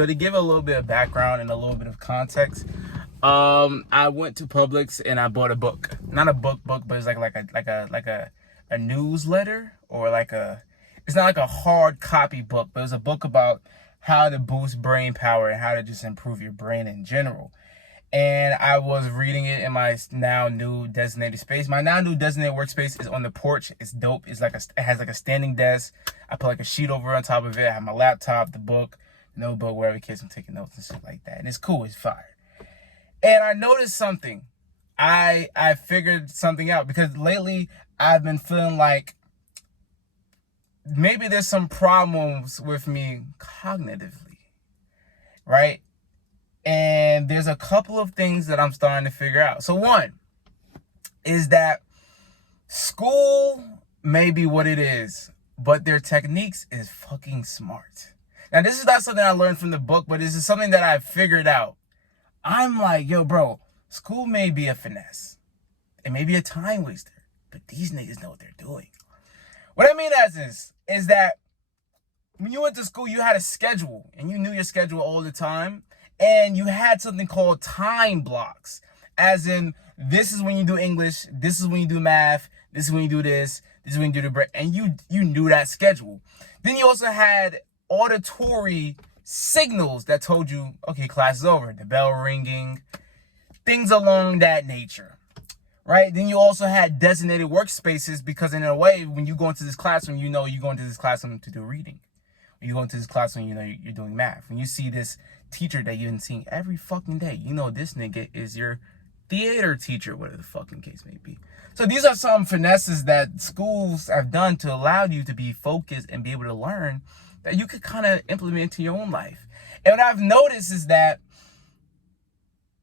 So to give a little bit of background and a little bit of context, I went to Publix and I bought a book. Not a book, but it's like a newsletter, or it's not like a hard copy book, but it's a book about how to boost brain power and how to just improve your brain in general. And I was reading it in my now new designated space. My now new designated workspace is on the porch. It's dope. It has like a standing desk. I put like a sheet over on top of it. I have my laptop, the book, notebook, wherever in case I'm taking notes and shit like that. And it's cool. It's fire. And I noticed something. I figured something out, because lately I've been feeling like maybe there's some problems with me cognitively, right? And there's a couple of things that I'm starting to figure out. So one is that school may be what it is, but their techniques is fucking smart. Now, this is not something I learned from the book, but this is something that I've figured out. I'm like, yo, bro, school may be a finesse. It may be a time waster, but these niggas know what they're doing. What I mean is that when you went to school, you had a schedule, and you knew your schedule all the time. And you had something called time blocks, as in, this is when you do English, this is when you do math, this is when you do this is when you do the break, and you knew that schedule. Then you also had auditory signals that told you, okay, class is over, the bell ringing, things along that nature, right? Then you also had designated workspaces, because in a way, when you go into this classroom, you know you're going to this classroom to do reading. When you go into this classroom, you know you're doing math. When you see this teacher that you've been seeing every fucking day, you know this nigga is your theater teacher, whatever the fucking case may be. So these are some finesses that schools have done to allow you to be focused and be able to learn, that you could kind of implement into your own life. And what I've noticed is that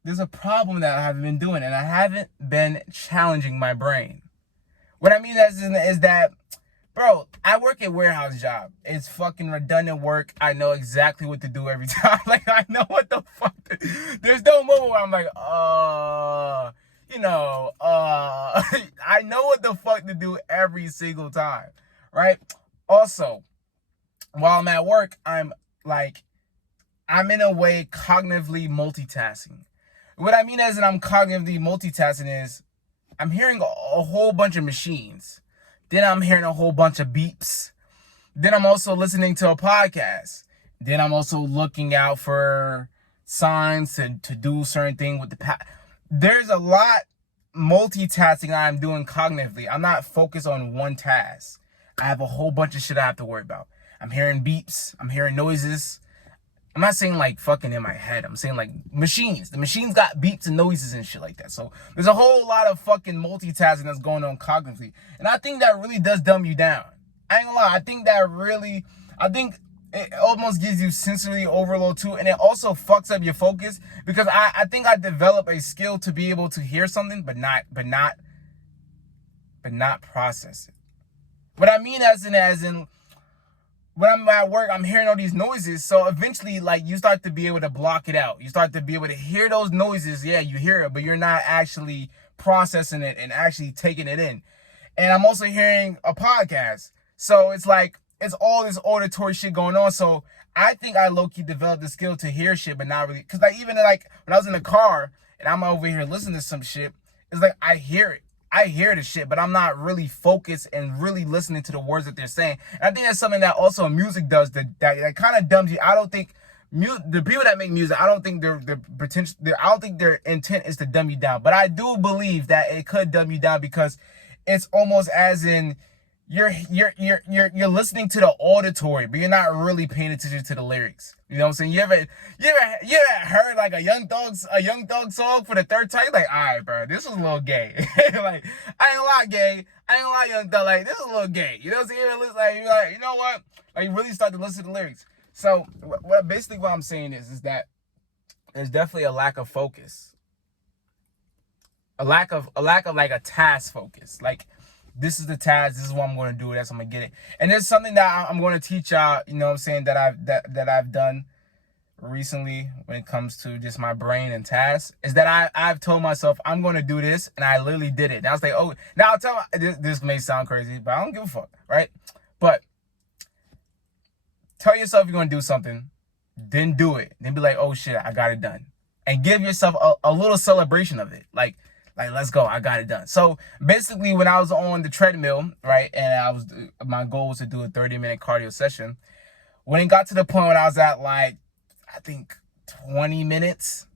there's a problem that I haven't been doing, and I haven't been challenging my brain. What I mean is that, bro, I work a warehouse job. It's fucking redundant work. I know exactly what to do every time. Like, I know what the fuck. There's no moment where I'm like, I know what the fuck to do every single time, right? Also, while I'm at work, I'm in a way cognitively multitasking. What I mean as in I'm cognitively multitasking is, I'm hearing a whole bunch of machines. Then I'm hearing a whole bunch of beeps. Then I'm also listening to a podcast. Then I'm also looking out for signs to do certain thing with the There's a lot multitasking I'm doing cognitively. I'm not focused on one task. I have a whole bunch of shit I have to worry about. I'm hearing beeps. I'm hearing noises. I'm not saying like fucking in my head. I'm saying like machines. The machines got beeps and noises and shit like that. So there's a whole lot of fucking multitasking that's going on cognitively. And I think that really does dumb you down. I ain't gonna lie. I think it almost gives you sensory overload too. And it also fucks up your focus, because I think I developed a skill to be able to hear something but not process it. What I mean as in when I'm at work, I'm hearing all these noises. So eventually, like, you start to be able to block it out. You start to be able to hear those noises. Yeah, you hear it, but you're not actually processing it and actually taking it in. And I'm also hearing a podcast. So it's like, it's all this auditory shit going on. So I think I low-key developed the skill to hear shit, but not really. Because like, even like when I was in the car and I'm over here listening to some shit, it's like I hear it. I hear the shit, but I'm not really focused and really listening to the words that they're saying. And I think that's something that also music does that kind of dumbs you. I don't think the people that make music, I don't think I don't think their intent is to dumb you down. But I do believe that it could dumb you down, because it's almost as in you're listening to the auditory, but you're not really paying attention to the lyrics. You know what I'm saying? You ever heard like a Young Thug song for the third time? You're like, all right, bro, this was a little gay. Like, I ain't lie, gay. I ain't lie, Young Thug. Like, this is a little gay. You know what I'm saying? You're like, you know what? Like, you really start to listen to the lyrics. So, what I'm saying is that there's definitely a lack of focus, a lack of like a task focus. Like, this is the task. This is what I'm going to do. That's I'm going to get it. And there's something that I'm going to teach y'all, you know what I'm saying, that I've done recently when it comes to just my brain and tasks, is that I've told myself I'm going to do this, and I literally did it. And I was like, oh, now I'll tell this may sound crazy, but I don't give a fuck, right? But tell yourself you're going to do something, then do it. Then be like, oh shit, I got it done. And give yourself a little celebration of it. Like, let's go, I got it done. So basically when I was on the treadmill, right, and my goal was to do a 30-minute cardio session. When it got to the point when I was at like, I think 20 minutes,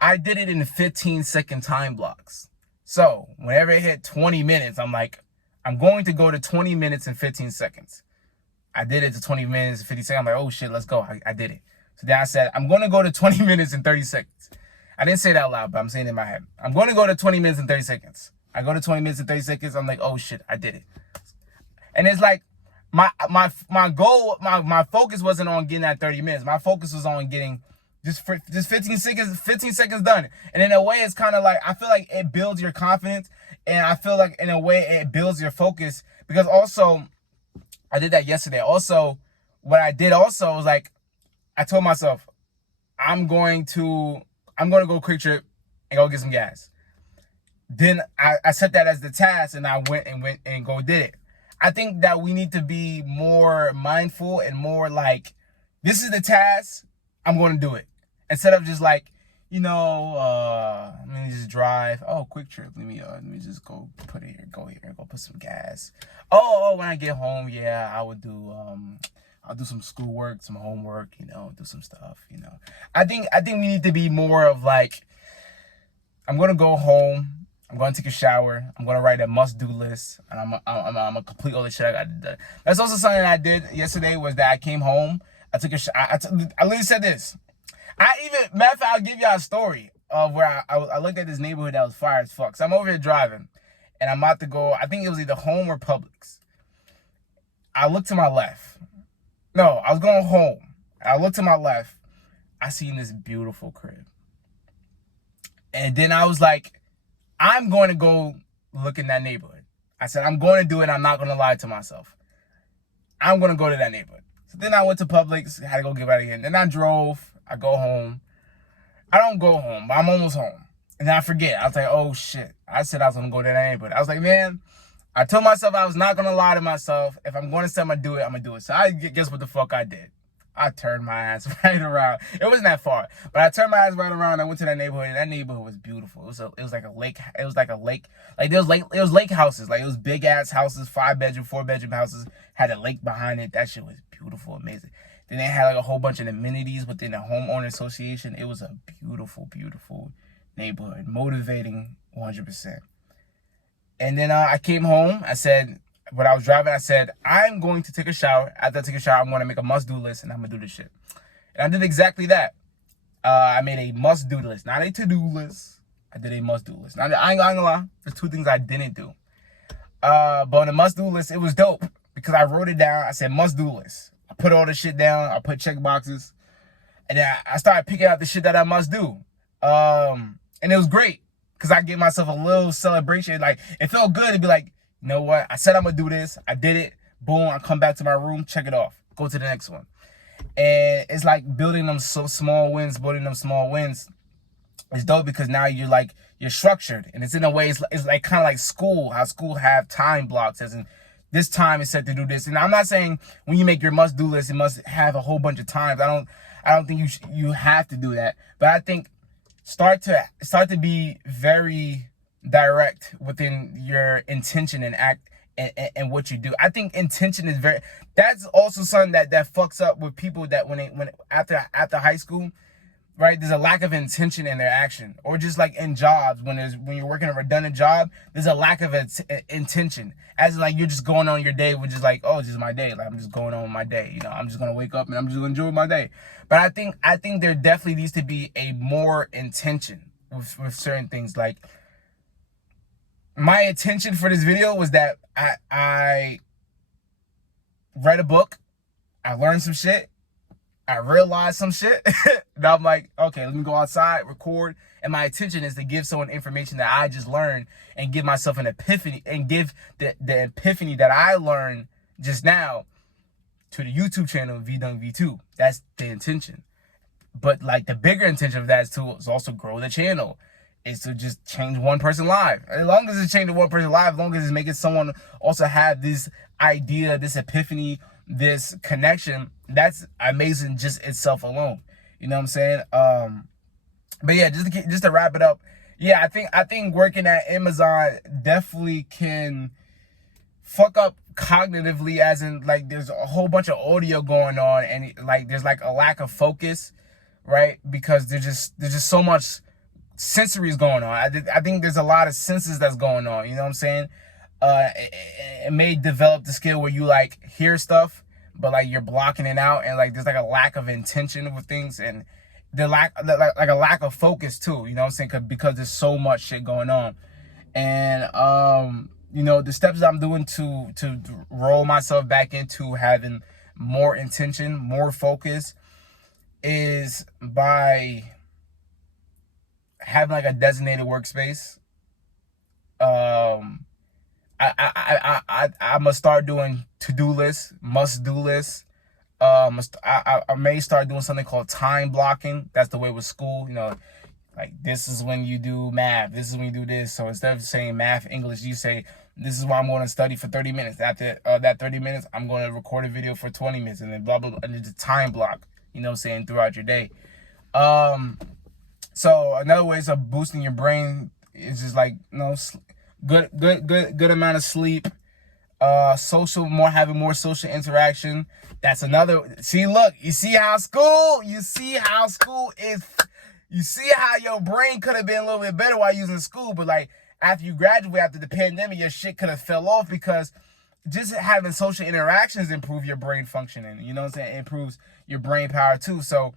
I did it in 15-second time blocks. So whenever it hit 20 minutes, I'm like, I'm going to go to 20 minutes and 15 seconds. I did it to 20 minutes and 50 seconds. I'm like, oh shit, let's go. I did it. So then I said, I'm going to go to 20 minutes and 30 seconds. I didn't say that out loud, but I'm saying it in my head. I'm going to go to 20 minutes and 30 seconds. I go to 20 minutes and 30 seconds. I'm like, oh shit, I did it. And it's like, my goal, my focus wasn't on getting that 30 minutes. My focus was on getting just 15 seconds done. And in a way, it's kind of like, I feel like it builds your confidence. And I feel like in a way it builds your focus, because also I did that yesterday. Also, what I did also was like, I told myself, I'm going to go Quick Trip and go get some gas. Then I set that as the task, and I went and go did it. I think that we need to be more mindful and more like, this is the task, I'm going to do it. Instead of just like, let me just drive. Oh, Quick Trip. Let me just go put it here, go put some gas. Oh, when I get home, yeah, I would do I'll do some schoolwork, some homework, do some stuff, I think we need to be more of like, I'm gonna go home, I'm gonna take a shower, I'm gonna write a must-do list, and I'm gonna complete all the shit I got to do. That's also something that I did yesterday, was that I came home, I took a I literally said this. Matter of fact, I'll give y'all a story of where I looked at this neighborhood that was fire as fuck. So I'm over here driving, and I'm about to go, I think it was either home or Publix. I looked to my left. No, I was going home. I looked to my left. I seen this beautiful crib. And then I was like, I'm going to go look in that neighborhood. I said, I'm going to do it. I'm not going to lie to myself. I'm going to go to that neighborhood. So then I went to Publix, had to go get out of here. Then I drove. I go home. I don't go home, but I'm almost home. And then I forget. I was like, oh shit. I said I was going to go to that neighborhood. I was like, man, I told myself I was not going to lie to myself. If I'm going to say I'm going to do it, I'm going to do it. So I guess what the fuck I did. I turned my ass right around. It wasn't that far, but I turned my ass right around. I went to that neighborhood, and that neighborhood was beautiful. It was like a lake. It was like a lake. Like it was lake houses. Like it was big ass houses, 5-bedroom, 4-bedroom houses. Had a lake behind it. That shit was beautiful, amazing. Then they had like a whole bunch of amenities within the homeowner association. It was a beautiful, beautiful neighborhood, motivating 100%. And then I came home. I said, when I was driving, I said, I'm going to take a shower. After I take a shower, I'm going to make a must-do list, and I'm going to do this shit. And I did exactly that. I made a must-do list, not a to-do list. I did a must-do list. Now, I ain't gonna lie. There's 2 things I didn't do. But on the must-do list, it was dope, because I wrote it down. I said must-do list. I put all the shit down. I put check boxes. And then I started picking out the shit that I must do. And it was great, because I gave myself a little celebration. Like, it felt good to be like, you know what? I said I'm going to do this. I did it. Boom. I come back to my room, check it off. Go to the next one. And it's like building them small wins. It's dope, because now you're structured. And it's in a way, it's like kind of like school, how school have time blocks, as in this time is set to do this. And I'm not saying when you make your must-do list, it must have a whole bunch of times. I don't think you have to do that. But I think start to be very direct within your intention and act and what you do. I think intention is that's also something that fucks up with people, that when after high school, right, there's a lack of intention in their action. Or just like in jobs, when you're working a redundant job, there's a lack of intention. As in, like, you're just going on your day with just like, oh, it's just my day. Like, I'm just going on with my day. I'm just gonna wake up and I'm just gonna enjoy my day. But I think there definitely needs to be a more intention with certain things. Like, my intention for this video was that I read a book, I learned some shit, I realized some shit. Now I'm like, okay, let me go outside, record. And my intention is to give someone information that I just learned, and give myself an epiphany, and give the epiphany that I learned just now to the YouTube channel VDunkV2. That's the intention. But like, the bigger intention of that is also grow the channel. Is to just change one person's life. As long as it's changing one person's life, as long as it's making someone also have this idea, this epiphany, this connection, that's amazing just itself alone. You know what I'm saying? But yeah, just to wrap it up, yeah, I think working at Amazon definitely can fuck up cognitively, as in like there's a whole bunch of audio going on, and like there's like a lack of focus, right? Because there's just so much sensory is going on. I think there's a lot of senses that's going on. You know what I'm saying? It may develop the skill where you like hear stuff, but like you're blocking it out, and like there's like a lack of intention with things, and like a lack of focus too. You know what I'm saying? Because there's so much shit going on, and the steps I'm doing to roll myself back into having more intention, more focus, is by having like a designated workspace. I'm gonna start doing to-do lists, must-do lists. I may start doing something called time blocking. That's the way with school. Like this is when you do math. This is when you do this. So instead of saying math, English, you say this is why I'm going to study for 30 minutes. After that 30 minutes, I'm going to record a video for 20 minutes, and then blah blah blah. And it's a time block. You know what I'm saying, throughout your day. So another way of boosting your brain is just like good amount of sleep, having more social interaction. That's another. See, look, you see how school is. You see how your brain could have been a little bit better while using school, but like after you graduate, after the pandemic, your shit could have fell off, because just having social interactions improve your brain functioning. You know what I'm saying? It improves your brain power too. So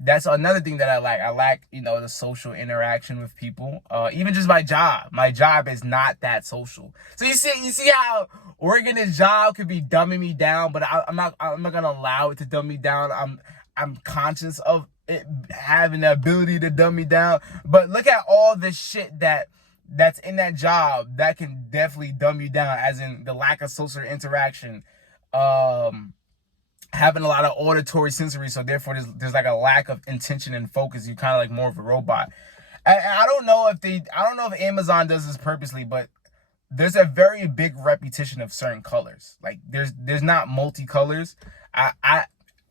that's another thing that I lack. I lack, the social interaction with people. Even just my job. My job is not that social. So you see how working a job could be dumbing me down, but I'm not gonna allow it to dumb me down. I'm conscious of it having the ability to dumb me down. But look at all the shit that's in that job that can definitely dumb you down, as in the lack of social interaction, having a lot of auditory sensory, so therefore there's like a lack of intention and focus. You kind of like more of a robot. I don't know if Amazon does this purposely, but there's a very big repetition of certain colors. Like there's not multicolors.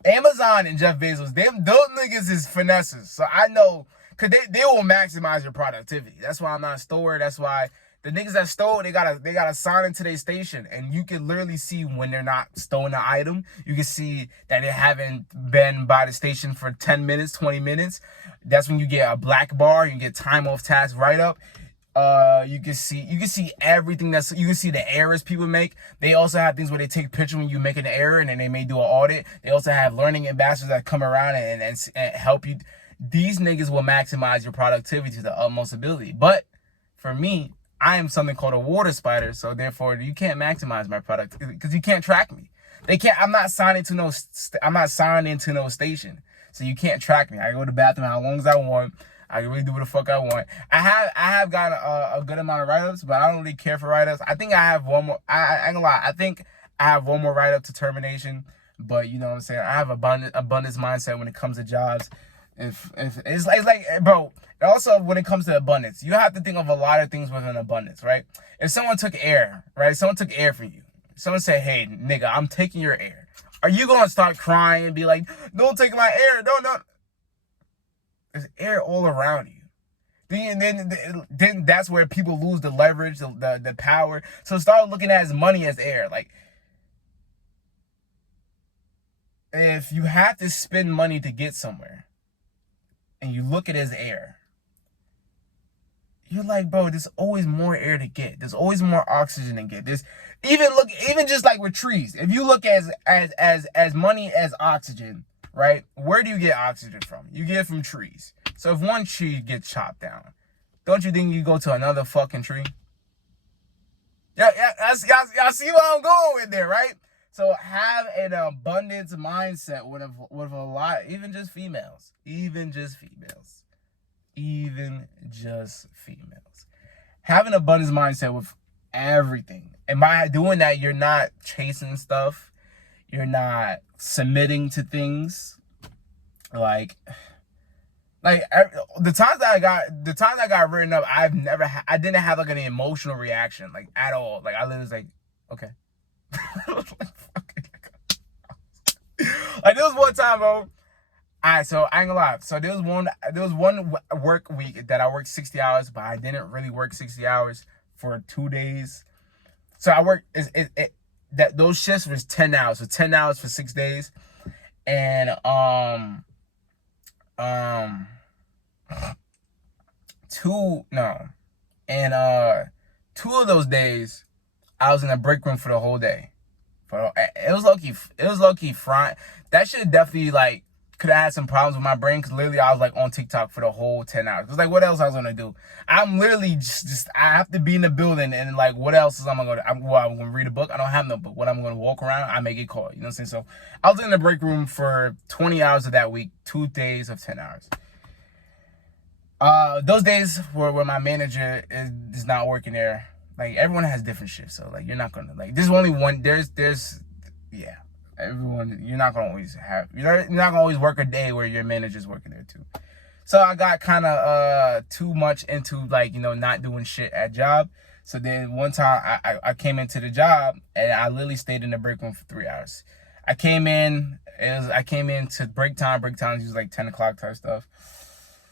Amazon and Jeff Bezos, those niggas is finesses. So I know, cause they will maximize your productivity. That's why I'm not a store. That's why the niggas that stole, they gotta sign into their station, and you can literally see when they're not stolen the item. You can see that they haven't been by the station for 10 minutes, 20 minutes. That's when you get a black bar. You get time off task write up. You can see everything. You can see the errors people make. They also have things where they take picture when you make an error, and then they may do an audit. They also have learning ambassadors that come around and help you. These niggas will maximize your productivity to the utmost ability. But for me, I am something called a water spider, so therefore you can't maximize my productivity because you can't track me. They can't. I'm not signed into no station, so you can't track me. I go to the bathroom how long as I want. I can really do what the fuck I want. I have gotten a good amount of write-ups, but I don't really care for write-ups. I think I have one more. I ain't gonna lie. I think I have one more write-up to termination, but you know what I'm saying. I have abundance mindset when it comes to jobs. If it's like, bro. Also, when it comes to abundance, you have to think of a lot of things within abundance, right? If someone took air, right? Someone took air from you. Someone said, "Hey, nigga, I'm taking your air." Are you gonna start crying and be like, "Don't take my air"? No. There's air all around you. Then that's where people lose the leverage, the power. So start looking at money as air. Like, if you have to spend money to get somewhere, and you look at it as air, you're like, bro, there's always more air to get. There's always more oxygen to get. There's even just like with trees. If you look as money as oxygen, right? Where do you get oxygen from? You get it from trees. So if one tree gets chopped down, don't you think you go to another fucking tree? Yeah, y'all see what I'm going with there, right? So have an abundance mindset with a lot, even just females. Have an abundance mindset with everything. And by doing that, you're not chasing stuff. You're not submitting to things. Like the times I got written up, I didn't have like an emotional reaction, like at all. Like I literally was like, okay. Like there was one time, bro. All right, so I ain't gonna lie. So there was one work week that I worked 60 hours, but I didn't really work 60 hours for 2 days. So I worked that those shifts was 10 hours. So 10 hours for 6 days. And um two no. And 2 of those days I was in the break room for the whole day. It was low key frying. That shit definitely like could have had some problems with my brain because literally I was like on TikTok for the whole 10 hours. It's like what else I was gonna do? I'm literally just I have to be in the building and like what else is I'm gonna do? I'm gonna read a book. I don't have no book. What I'm gonna walk around, I may get caught. You know what I'm saying? So I was in the break room for 20 hours of that week, 2 days of 10 hours. Those days where my manager is not working there. Like everyone has different shifts, so like you're not gonna like. There's only one. There's yeah. Everyone, you're not gonna always work a day where your manager's working there too. So I got kind of too much into like not doing shit at job. So then one time I came into the job and I literally stayed in the break room for 3 hours. I came in to break time. Break time was like 10 o'clock type stuff.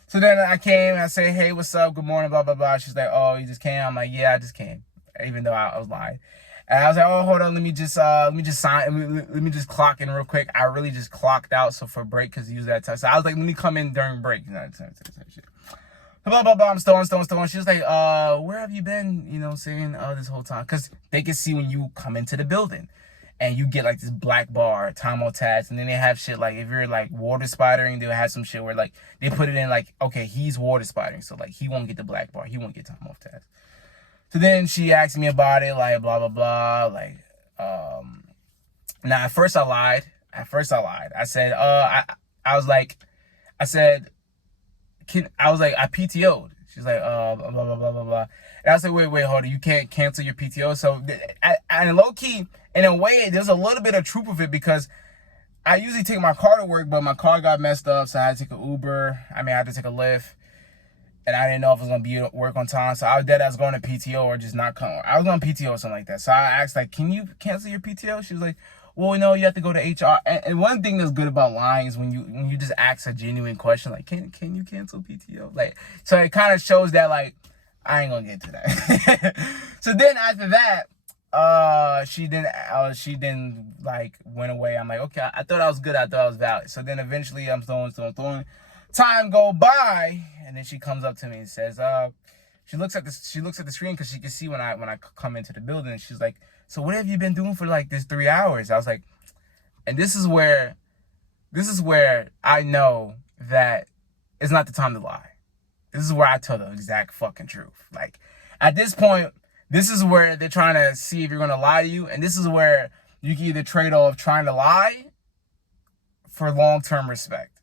So then I came and I say, hey, what's up? Good morning, blah, blah, blah. She's like, oh, you just came? I'm like, yeah, I just came. Even though I was lying. And I was like, oh, hold on, let me just clock in real quick. I really just clocked out so for break because use that time. So I was like, let me come in during break. Shit. Blah, blah, blah. I'm stalling. She was like, where have you been, saying this whole time? Because they can see when you come into the building. And you get like this black bar, time on task, and then they have shit like if you're like water spidering, they'll have some shit where like they put it in like, okay, he's water spidering, so like he won't get the black bar, he won't get time off task. So then she asked me about it, like blah blah blah, like now at first I lied. I said, I was like, I PTO'd. She's like, blah blah blah blah blah. And I said, wait, hold on, you can't cancel your PTO. So and low key, in a way, there's a little bit of truth of it because I usually take my car to work, but my car got messed up, so I had to take an Uber. I had to take a Lyft, and I didn't know if I was gonna be at work on time. So I was going to PTO or just not come. I was going to PTO or something like that. So I asked, like, can you cancel your PTO? She was like, well, no, you have to go to HR. And one thing that's good about lying is when you just ask a genuine question, like, can you cancel PTO? Like, so it kind of shows that, like, I ain't gonna get to that. So then after that, she then like went away. I'm like, okay, I thought I was good. I thought I was valid. So then eventually I'm throwing. Time go by, and then she comes up to me and says, she looks at the screen because she can see when I come into the building. And she's like, so what have you been doing for like this 3 hours? I was like, and this is where I know that it's not the time to lie. This is where I tell the exact fucking truth. Like, at this point, this is where they're trying to see if you're going to lie to you. And this is where you can either trade off trying to lie for long-term respect.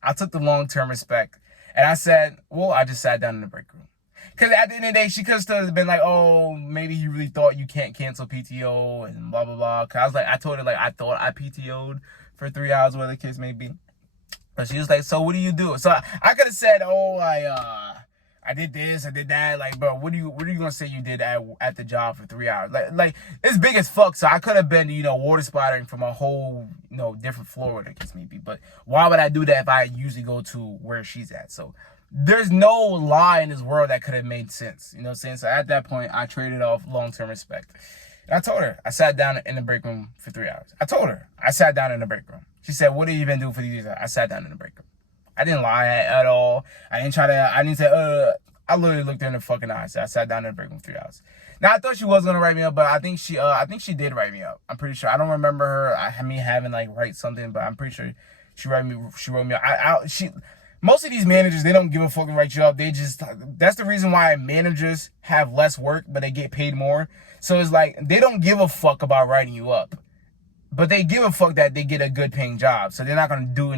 I took the long-term respect. And I said, well, I just sat down in the break room. Because at the end of the day, she could have still been like, oh, maybe you really thought you can't cancel PTO and blah, blah, blah. Because I told her, like, I thought I PTO'd for 3 hours, whatever the case may be. But she was like, so what do you do? So I could have said, oh, I did this, I did that. Like, bro, what are you gonna say you did at the job for 3 hours? Like it's big as fuck. So I could have been, water spidering from a whole, different floor, whatever the case may be. But why would I do that if I usually go to where she's at? So there's no lie in this world that could have made sense. You know what I'm saying? So at that point, I traded off long-term respect. And I told her, I sat down in the break room for 3 hours. I told her, I sat down in the break room. She said, what have you been doing for these hours? I sat down in the break room. I didn't lie at all. I didn't say, I literally looked her in the fucking eyes. I sat down in the break room for 3 hours. Now, I thought she was going to write me up, but I think she did write me up. I'm pretty sure. I don't remember me having, like, write something, but I'm pretty sure she wrote me up. Most of these managers, they don't give a fuck to write you up. That's the reason why managers have less work, but they get paid more. So it's like, they don't give a fuck about writing you up. But they give a fuck that they get a good paying job. So they're not going to do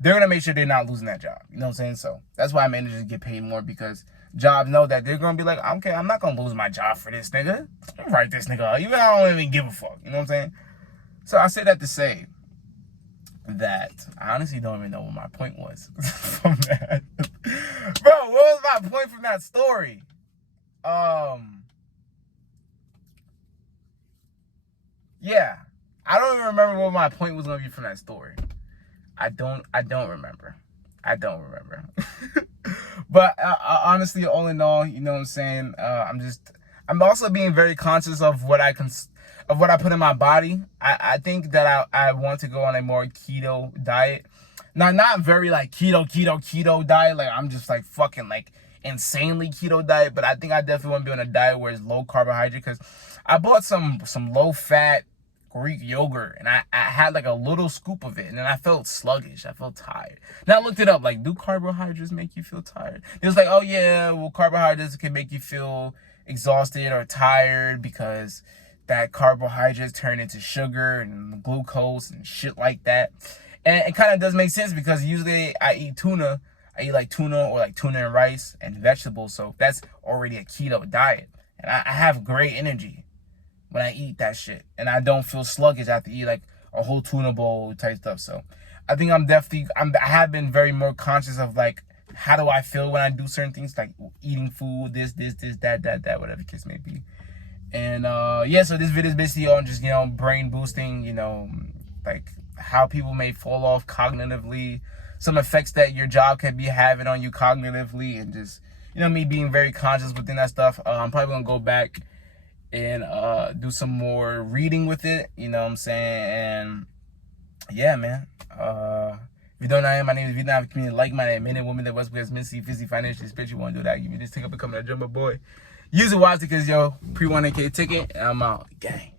they're going to make sure they're not losing that job. You know what I'm saying? So that's why managers get paid more, because jobs know that they're going to be like, okay, I'm not going to lose my job for this nigga. Write this nigga up. Even I don't even give a fuck. You know what I'm saying? So I say that to say that I honestly don't even know what my point was from that. Bro, what was my point from that story? Yeah. I don't even remember what my point was gonna be from that story. I don't remember. I don't remember. But honestly, all in all, you know what I'm saying? I'm also being very conscious of what I put in my body. I think that I want to go on a more keto diet. Now, not very like keto diet. Like I'm just like fucking like insanely keto diet. But I think I definitely want to be on a diet where it's low carbohydrate. Because I bought some low fat Greek yogurt and I had like a little scoop of it and then I felt sluggish. I felt tired. Then I looked it up, like, do carbohydrates make you feel tired? It was like, oh yeah, well, carbohydrates can make you feel exhausted or tired because that carbohydrates turn into sugar and glucose and shit like that. And it kind of does make sense because usually I eat tuna. I eat like tuna or like tuna and rice and vegetables. So that's already a keto diet. And I have great energy when I eat that shit. And I don't feel sluggish after eat like a whole tuna bowl type stuff. So I think I have been very more conscious of like, how do I feel when I do certain things, like eating food, this, that, whatever the case may be. And yeah, so this video is basically on just, you know, brain boosting, you know, like how people may fall off cognitively, some effects that your job can be having on you cognitively, and just, you know, me being very conscious within that stuff. I'm probably gonna go back and do some more reading with it, you know what I'm saying? And yeah, man. If you don't know, my name is Vietnam Community, like my name, men and women that was because mentally, physically, financially, spiritually, want to do that. You just take up becoming a drummer boy. Use it wisely because, yo, pre-1K ticket, and I'm out. Gang.